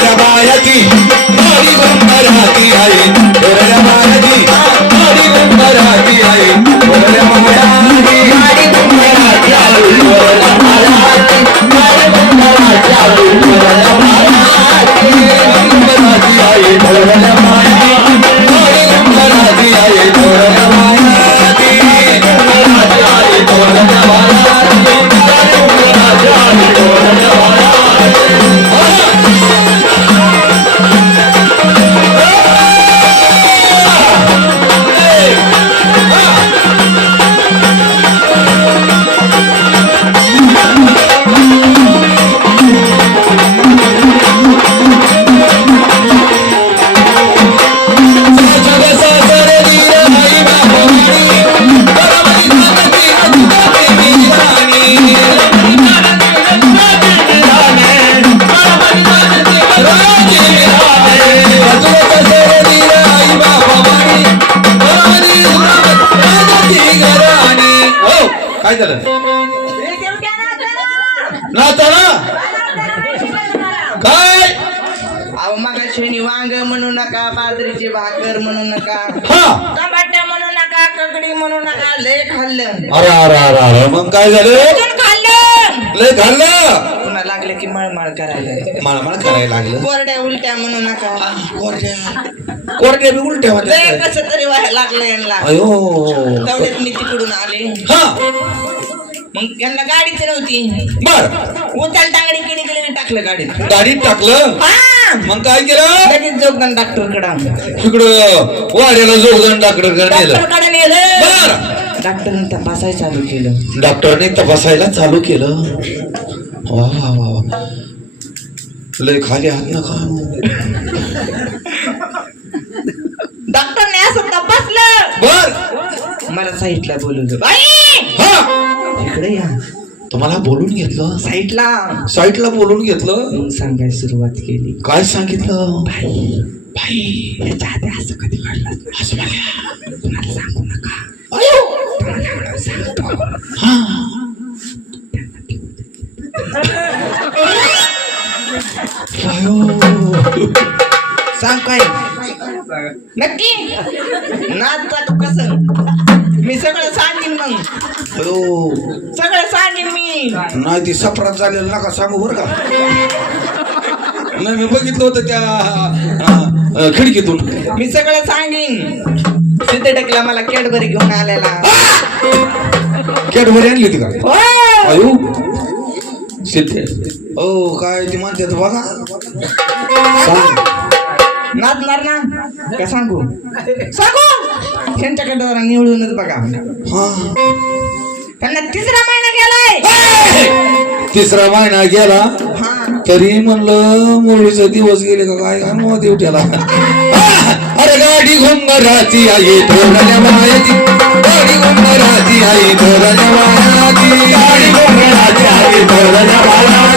थोरल्या बायाची गाडी घुमराची आहे थोरल्या बायाची गाडी घुमराची आहे थोरल्या बायाची गाडी घुमराची आहे थोरल्या बायाची गाडी घुमराची आहे थोरल्या बायाची घुमराची आहे थोरल्या बायाची गाडी घुमराची आहे थोरल्या बायाची घुमराची आहे थोरल्या बायाची घुमराची आहे थोरल्या काय झालं काय अहो मगाशी वांग म्हणू नका बाजरीची भाकर म्हणू नका टमाटर म्हणू नका ककडी म्हणू नका लय खाल्लं अरे अरे अरे अरे मग काय झालं खाल्लं लय खाल्लं पुन्हा लागलं की मळमळ करायला मळमळ करायला लागलं कोरड्या उलट्या म्हणू नका कोरड्या बी उलट्या होत्या लय कसं तरी व्हायला लागलं यांना अयो तेवढ्यात मी तिकडून आले हा मग यांना गाडीच नव्हती बर उचल टांगडी किणी केली टाकलं गाडीत गाडीत टाकलं मग काय केलं लगेच जोगदन डॉक्टरकडं तिकडं वाड्याला जोगदंड नेलं डॉक्टरकडे नेलं बर डॉक्टरने तपासायला चालू केलं डॉक्टरने तपासायला चालू केलं वा वा वा लय खाली हात नका डॉक्टरने असं तपासलं बर मला साईडला बोलवलं बाई हा इकडे या तुम्हाला बोलून घेतलं साईटला बोलून घेतलं मग सांगायला सुरुवात केली काय सांगितलं बाई भाई याच्या आधी असं कधी घडलं असं म्हणल्या तुम्हाला सांगू नका अयो तुम्हाला सांगतो हा अयो सांग काय नक्की नाच कसं मी सगळं सांगेन मग अयो सगळं सांगेन मी नाही ती सफरात झालेलं नका सांगू बरं का नाही मी बघितलं होतं त्या खिडकीतून मी सगळं सांगेन सिद्धे टकला मला कॅडबरी घेऊन आलेला कॅडबरी आणली होती का हो. अयो सिद्धे ओ काय ती म्हणतात बघा सांग नाचणार ना का सांगू त्यांच्याकडे जरा निवडूनच बघा हा त्यांना तिसरा महिना गेलाय तिसरा महिना गेला हा तरी म्हणलं मुलीचा दिवस गेले का काय का देवट्याला अरे गाडी घुमराची आहे थोरल्या बायाची गाडी घुमराची आहे थोरल्या बायाची गाडी घुमराची आहे थोरल्या बायाची